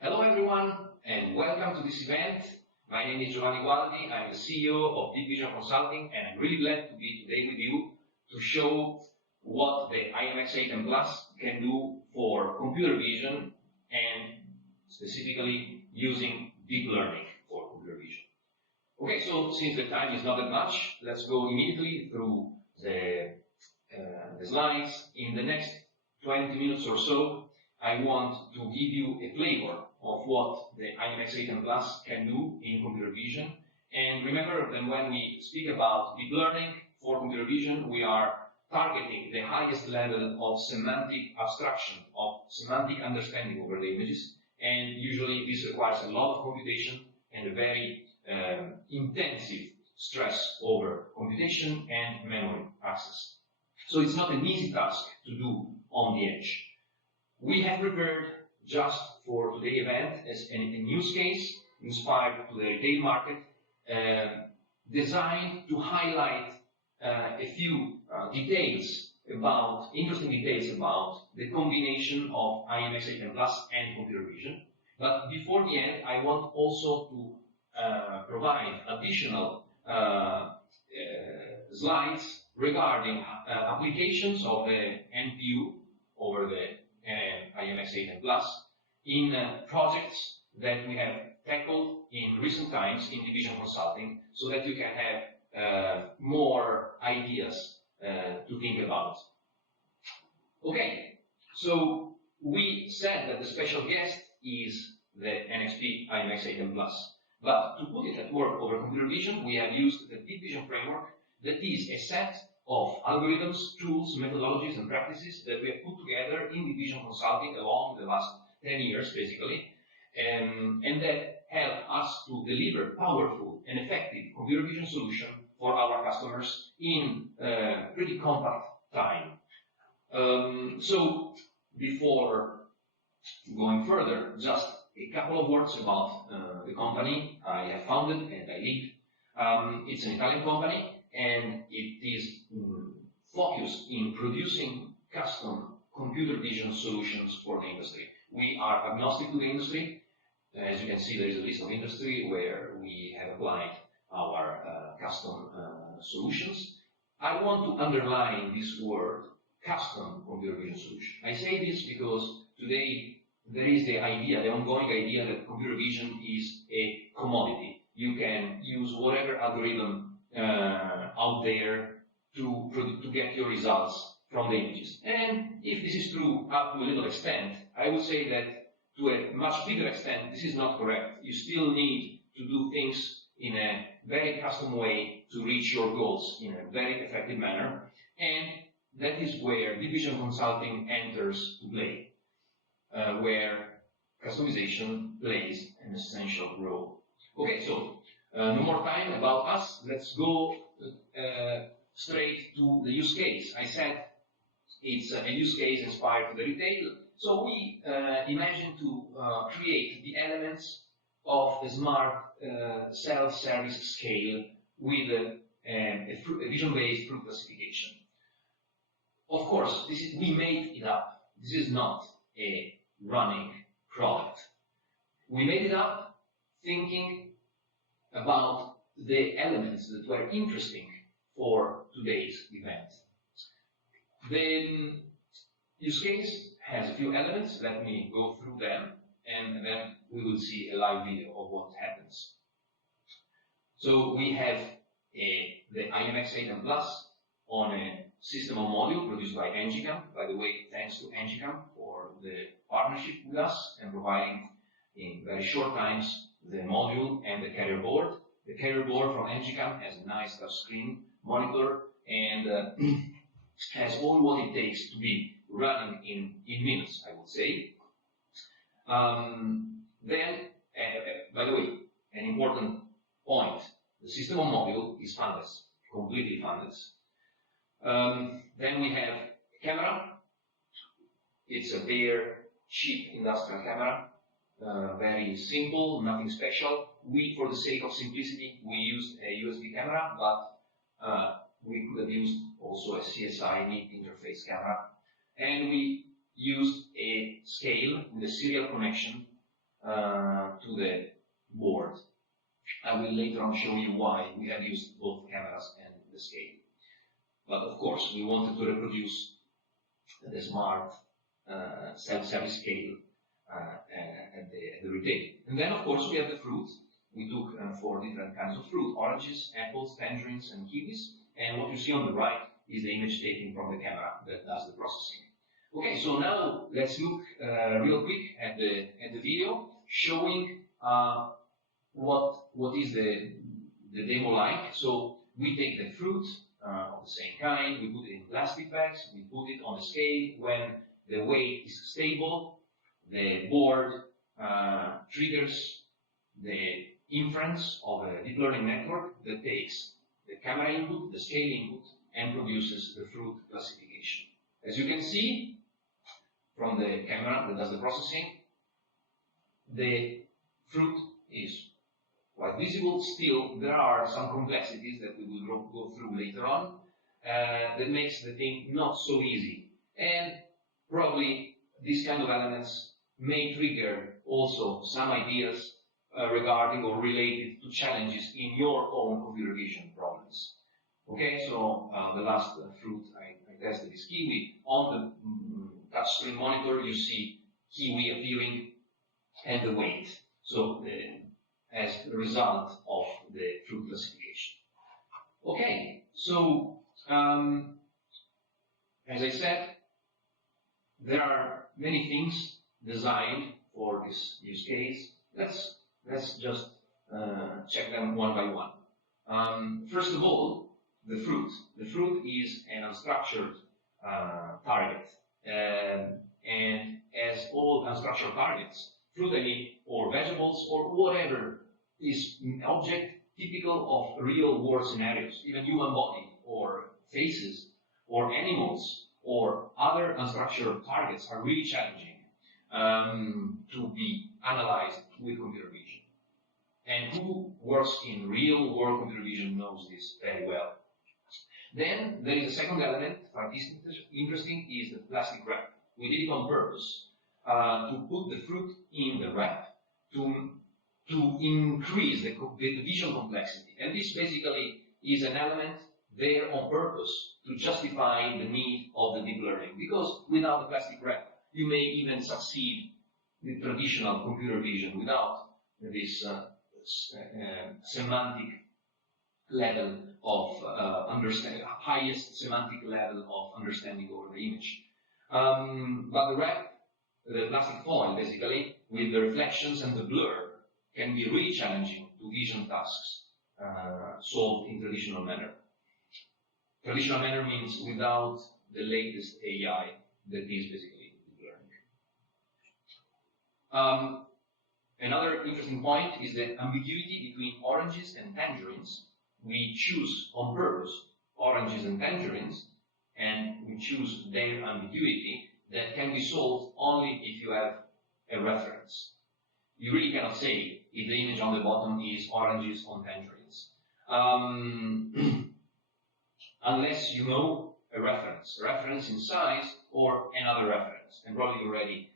Hello everyone and welcome to this event. My name is Giovanni Gualdi, I'm the CEO of Deep Vision Consulting and I'm really glad to be today with you to show what the i.MX.8M Plus can do for computer vision and specifically using deep learning for computer vision. Okay, so since the time is not that much, let's go immediately through the slides. In the next 20 minutes or so, I want to give you a flavor of what the i.MX.8M Plus can do in computer vision. And remember that when we speak about deep learning for computer vision, we are targeting the highest level of semantic abstraction, of semantic understanding over the images. And usually this requires a lot of computation and a very intensive stress over computation and memory access. So it's not an easy task to do on the edge. We have prepared just for today's event as a use case inspired to the retail market, designed to highlight a few interesting details about the combination of i.MX.8M Plus and computer vision. But before the end, I want also to provide additional slides regarding applications of the NPU over the i.MX.8M Plus in projects that we have tackled in recent times in division consulting, so that you can have more ideas to think about. Okay, so we said that the special guest is the NXP i.MX.8M Plus. But to put it at work over computer vision, we have used the Deep Vision framework, that is a set of algorithms, tools, methodologies, and practices that we have put together in division consulting along the last 10 years, basically, and that help us to deliver powerful and effective computer vision solution for our customers in pretty compact time. So before going further, just a couple of words about the company I have founded and I lead. It's an Italian company, and it is focused in producing custom computer vision solutions for the industry. We are agnostic to the industry. As you can see, there is a list of industry where we have applied our custom solutions. I want to underline this word, custom computer vision solution. I say this because today there is the ongoing idea that computer vision is a commodity. You can use whatever algorithm out there to get your results from the images. And if this is true up to a little extent, I would say that to a much bigger extent, this is not correct. You still need to do things in a very custom way to reach your goals in a very effective manner. And that is where division consulting enters to play, where customization plays an essential role. Okay, so no more time about us. Let's go straight to the use case. I said it's a use case inspired to the retail. So we imagine to create the elements of a smart self-service scale with a vision-based fruit classification. Of course, we made it up. This is not a running product. We made it up thinking about the elements that were interesting for today's event. The use case has a few elements. Let me go through them, and then we will see a live video of what happens. So we have the i.MX.8M Plus on a system on module produced by Engicam. By the way, thanks to Engicam for the partnership with us and providing in very short times the module and the carrier board. The carrier board from Engicam has a nice touchscreen monitor and has all what it takes to be running in minutes, I would say. By the way, an important point, the system on module is fundless, completely fundless. Then we have a camera. It's a bare, cheap industrial camera, very simple, nothing special. For the sake of simplicity, we used a USB camera, but we could have used also a CSI mid interface camera. And we used a scale with a serial connection to the board. I will later on show you why we have used both cameras and the scale. But of course, we wanted to reproduce the smart self-service scale at the retail. And then, of course, we have the fruit. We took 4 different kinds of fruit: oranges, apples, tangerines, and kiwis. And what you see on the right is the image taken from the camera that does the processing. Okay, so now let's look real quick at the video showing what is the demo like. So we take the fruit of the same kind, we put it in plastic bags, we put it on the scale. When the weight is stable, the board triggers the inference of a deep learning network that takes the camera input, the scale input, and produces the fruit classification. As you can see from the camera that does the processing, the fruit is quite visible. Still, there are some complexities that we will go through later on that makes the thing not so easy. And probably these kind of elements may trigger also some ideas regarding or related to challenges in your own computer vision problems. Okay, so the last fruit I tested is kiwi. On the touchscreen monitor, you see kiwi appearing and the weight. So as a result of the fruit classification. Okay, so as I said, there are many things designed for this use case. Let's just check them one by one. First of all, the fruit. The fruit is an unstructured target, and as all unstructured targets, fruit, I mean, or vegetables, or whatever is an object typical of real-world scenarios, even human body, or faces, or animals, or other unstructured targets are really challenging to be analyzed with computer vision. And who works in real-world computer vision knows this very well. Then there is a second element, quite interesting, is the plastic wrap. We did it on purpose to put the fruit in the wrap to increase the visual complexity. And this basically is an element there on purpose to justify the need of the deep learning. Because without the plastic wrap, you may even succeed with traditional computer vision without this semantic level of highest semantic level of understanding over the image. But the wrap, the plastic foil basically, with the reflections and the blur, can be really challenging to vision tasks solved in traditional manner. Traditional manner means without the latest AI that is basically deep learning. Another interesting point is the ambiguity between oranges and tangerines. We choose on purpose oranges and tangerines, and we choose their ambiguity that can be solved only if you have a reference. You really cannot say if the image on the bottom is oranges or tangerines, unless you know a reference in size or another reference. And probably you already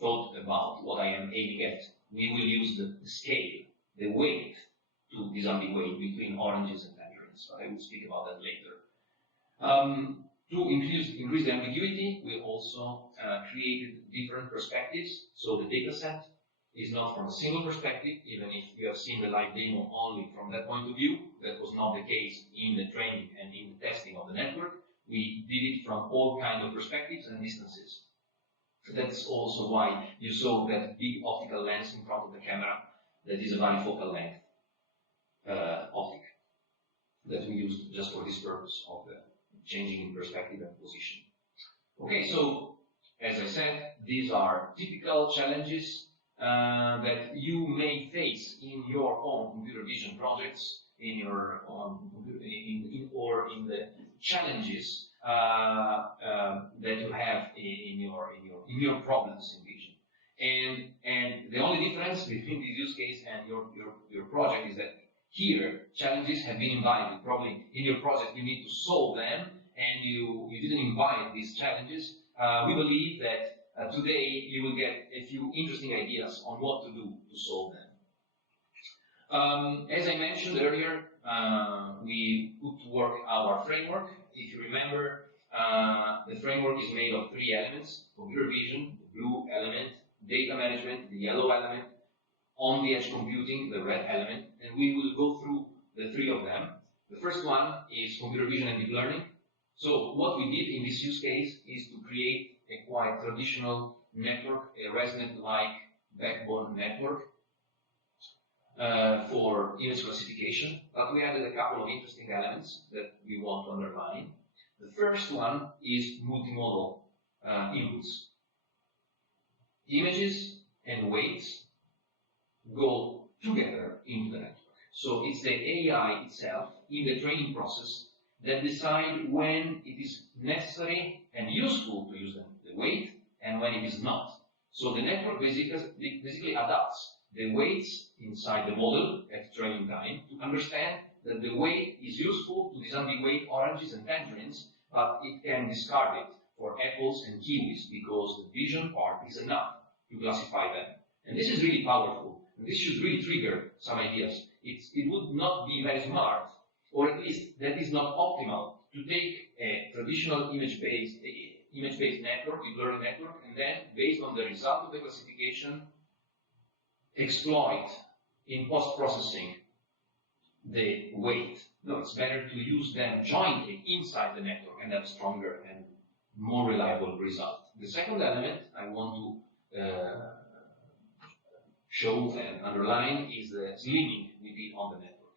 thought about what I am aiming at. We will use the scale, the weight, to disambiguate between oranges and tangerines. I will speak about that later. To increase the ambiguity, we also created different perspectives. So the dataset is not from a single perspective, even if you have seen the live demo only from that point of view. That was not the case in the training and in the testing of the network. We did it from all kinds of perspectives and distances. That's also why you saw that big optical lens in front of the camera that is a varifocal length optic that we used just for this purpose of changing in perspective and position. Okay, so as I said, these are typical challenges that you may face in your own computer vision projects, in your own or in the challenges that you have in your problems in vision. And the only difference between this use case and your project is that here challenges have been invited. Probably in your project you need to solve them, and you didn't invite these challenges. We believe that today you will get a few interesting ideas on what to do to solve them. As I mentioned earlier, we put to work our framework. If you remember, the framework is made of 3 elements: computer vision, the blue element; data management, the yellow element; on-the-edge computing, the red element. And we will go through the 3 of them. The first one is computer vision and deep learning. So what we did in this use case is to create a quite traditional network, a ResNet-like backbone network for image classification, but we added a couple of interesting elements that we want to underline. The first one is multimodal inputs. Images and weights go together into the network. So it's the AI itself in the training process that decide when it is necessary and useful to use the weight and when it is not. So the network basically adapts the weights inside the model at training time to understand that the weight is useful to disambiguate oranges and tangerines, but it can discard it for apples and kiwis because the vision part is enough to classify them. And this is really powerful. And this should really trigger some ideas. It would not be very smart, or at least that is not optimal, to take a traditional image-based network, deep learning network, and then, based on the result of the classification, exploit in post-processing the weight. No, it's better to use them jointly inside the network and have stronger and more reliable result. The second element I want to show and underline is the slimming we did on the network.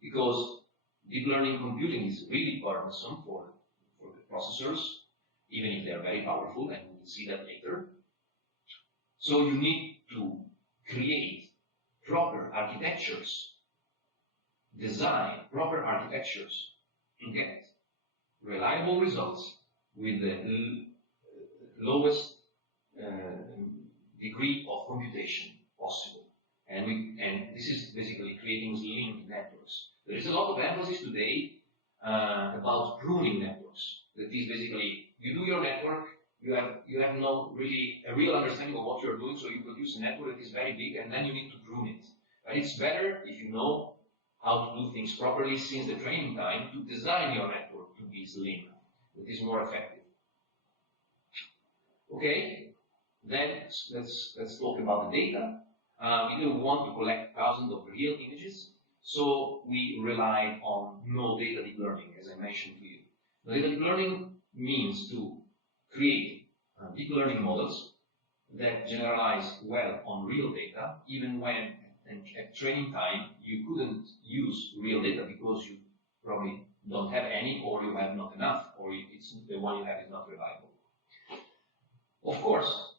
Because deep learning computing is really burdensome for the processors, even if they are very powerful, and we will see that later. So you need to create proper architectures, design proper architectures to get reliable results with the lowest degree of computation possible. And this is basically creating slim networks. There is a lot of emphasis today about pruning networks. That is basically, you do your network, you have no really a real understanding of what you're doing, so you produce a network that is very big, and then you need to prune it. But it's better if you know how to do things properly since the training time to design your network to be slim. That is more effective. Okay, then let's talk about the data. We don't want to collect thousands of real images, so we relied on no data deep learning, as I mentioned to you. No data deep learning means to create deep learning models that generalize well on real data, even when at training time you couldn't use real data because you probably don't have any, or you have not enough, or it's the one you have is not reliable. Of course,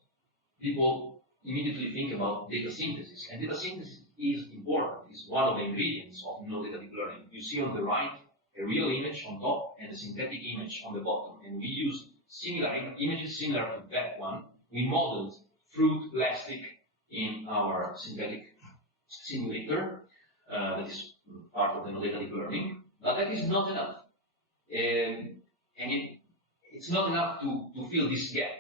people immediately think about data synthesis, and data synthesis is important, is one of the ingredients of no data deep learning. You see on the right a real image on top and a synthetic image on the bottom, and we used similar images similar to that one. We modeled fruit plastic in our synthetic simulator, that is part of the no data deep learning, but that is not enough. And it's not enough to fill this gap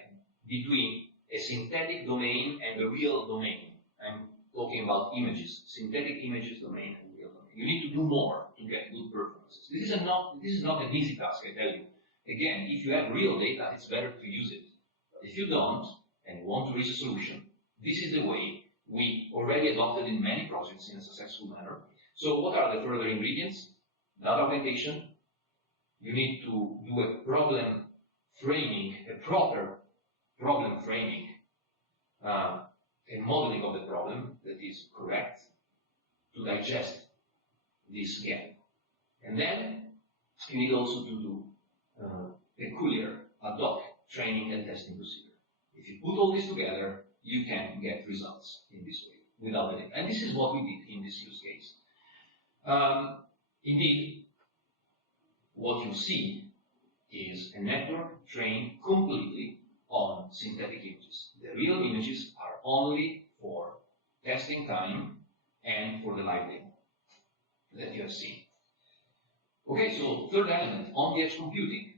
between a synthetic domain and a real domain. I'm talking about images, synthetic images domain and real domain. You need to do more to get good performances. This is not an easy task, I tell you. Again, if you have real data, it's better to use it. But if you don't, and want to reach a solution, this is the way we already adopted in many projects in a successful manner. So what are the further ingredients? Data augmentation. You need to do a problem framing, a proper problem framing, a modeling of the problem that is correct to digest this gap. And then you need also to do peculiar, ad hoc training and testing procedure. If you put all this together, you can get results in this way without the data. And this is what we did in this use case. Indeed, what you see is a network trained completely on synthetic images. The real images are only for testing time and for the live data that you have seen. Okay, so third element, on-the-edge computing.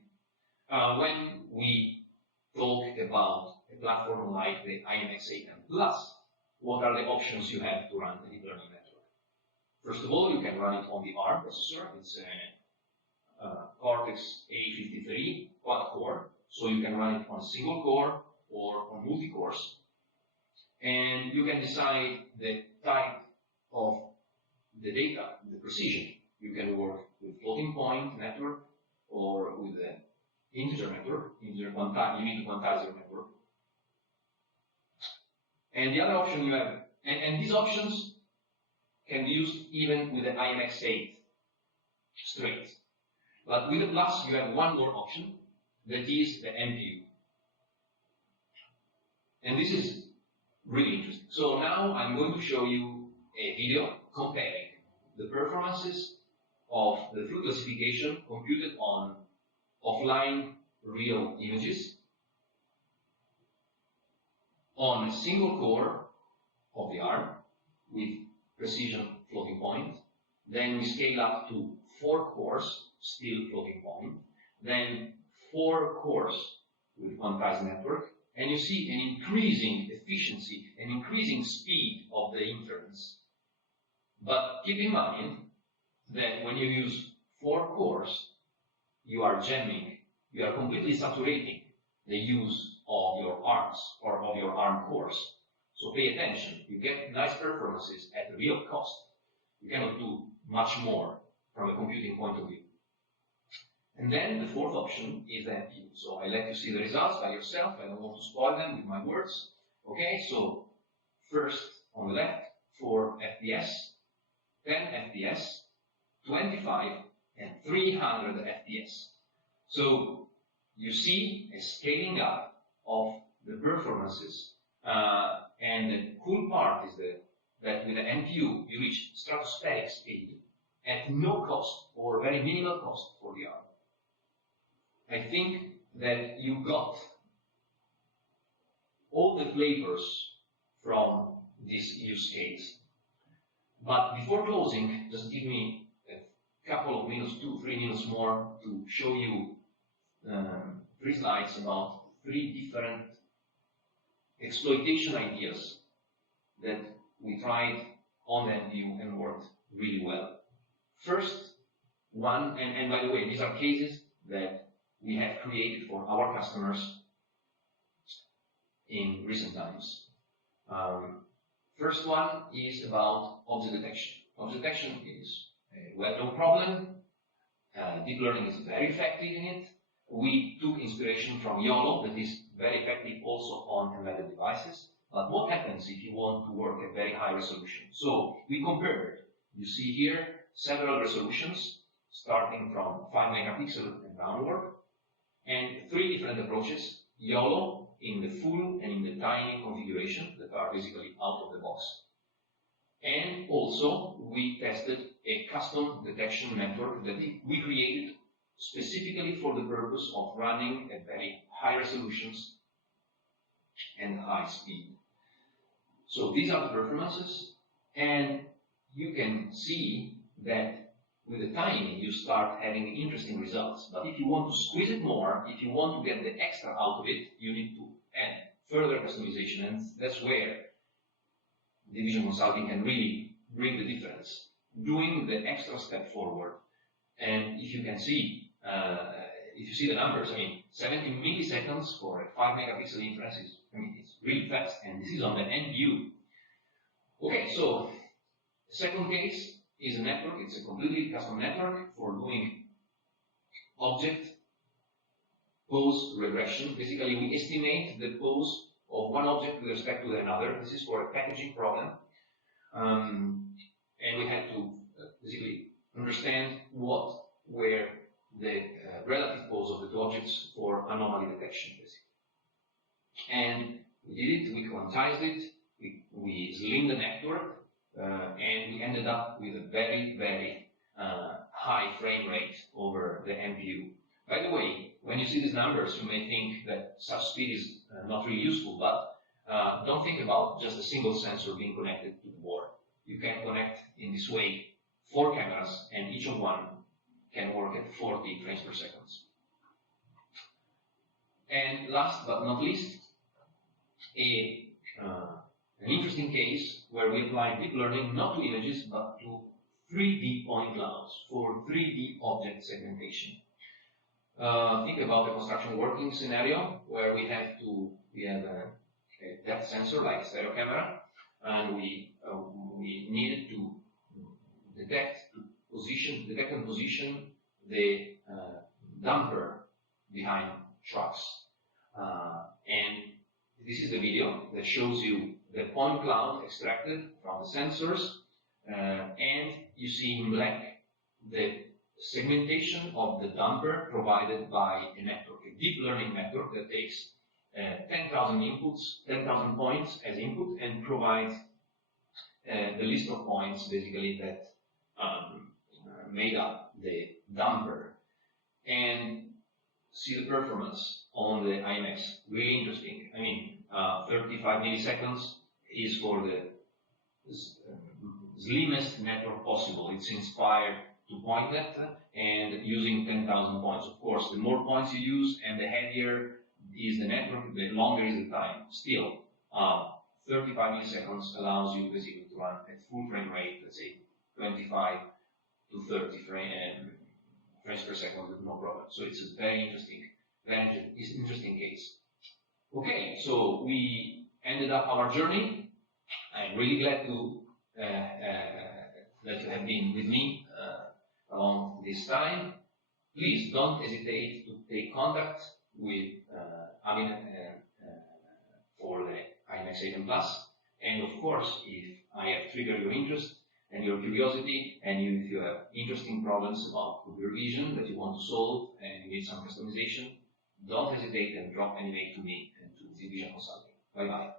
When we talk about a platform like the i.MX.8M+, what are the options you have to run a deep learning network? First of all, you can run it on the ARM processor. It's a Cortex A53 quad-core, so you can run it on a single core or on multi-cores. And you can decide the type of the data, the precision. You can work with floating point network or with the integer network, unique quantizer network. And the other option you have, and these options can be used even with the i.MX.8 straight. But with the Plus, you have one more option, that is the NPU. And this is really interesting. So now I'm going to show you a video comparing the performances of the fluid classification computed on offline real images on a single core of the ARM with precision floating point. Then we scale up to 4 cores, still floating point. Then 4 cores with quantized network. And you see an increasing efficiency, an increasing speed of the inference. But keep in mind that when you use 4 cores, you are jamming, you are completely saturating the use of your ARMs or of your ARM cores. So pay attention, you get nice performances at a real cost. You cannot do much more from a computing point of view. And then the fourth option is the NPU. So I let you see the results by yourself. I don't want to spoil them with my words. Okay, so first on the left, 4 FPS, 10 FPS, 25, and 300 FPS. So you see a scaling up of the performances. And the cool part is that with the NPU, you reach stratospheric speed at no cost or very minimal cost for the ARM. I think that you got all the flavors from this use case. But before closing, just give me a couple of minutes, 2-3 minutes more to show you 3 slides about 3 different exploitation ideas that we tried on NPU and worked really well. First one, and by the way, these are cases that we have created for our customers in recent times. First one is about object detection. Object detection is a well-known problem. Deep learning is very effective in it. We took inspiration from YOLO, that is very effective also on embedded devices. But what happens if you want to work at very high resolution? So we compared, you see here, several resolutions, starting from 5 megapixel and downward, and 3 different approaches, YOLO in the full and in the tiny configuration that are basically out of the box. And also, we tested a custom detection network that we created specifically for the purpose of running at very high resolutions and high speed. So these are the performances, and you can see that with the timing you start having interesting results. But if you want to squeeze it more, if you want to get the extra out of it, you need to add further customization, and that's where Division Consulting can really bring the difference, doing the extra step forward. And if you can see, if you see the numbers, I mean, 70 milliseconds for a 5 megapixel inference is, I mean, it's really fast, and this is on the NPU. Okay, so the second case is a network. It's a completely custom network for doing object pose regression. Basically, we estimate the pose of one object with respect to another. This is for a packaging problem. And we had to basically understand what were the relative pose of the 2 objects for anomaly detection, basically. And we did it, we quantized it, we slimmed the network, and we ended up with a very, very high frame rate over the NPU. By the way, when you see these numbers, you may think that such speed is not really useful, but don't think about just a single sensor being connected to the board. You can connect in this way 4 cameras, and each of one can work at 40 frames per second. And last but not least, an interesting case where we apply deep learning not to images but to 3D point clouds for 3D object segmentation. Think about a construction working scenario where we have a depth sensor like a stereo camera, and we needed to detect and position the dumper behind trucks. And this is the video that shows you the point cloud extracted from the sensors, and you see in black the segmentation of the dumper provided by a network, a deep learning network that takes 10,000 inputs, 10,000 points as input, and provides the list of points basically that made up the dumper. And see the performance on the i.MX. Really interesting. I mean, 35 milliseconds is for the slimmest network possible. It's inspired to PointNet and using 10,000 points. Of course, the more points you use and the heavier is the network, the longer is the time. Still, 35 milliseconds allows you basically to run at full frame rate, let's say 25 to 30 frames per second with no problem. So it's a very interesting case. Okay, so we ended up our journey. I'm really glad that you have been with me along this time. Please don't hesitate to take contact with AVNet for the i.MX.8M+. And of course, if I have triggered your interest and your curiosity, and if you have interesting problems about computer vision that you want to solve and you need some customization, don't hesitate and drop an email to me and to Z Vision Consulting. Bye bye.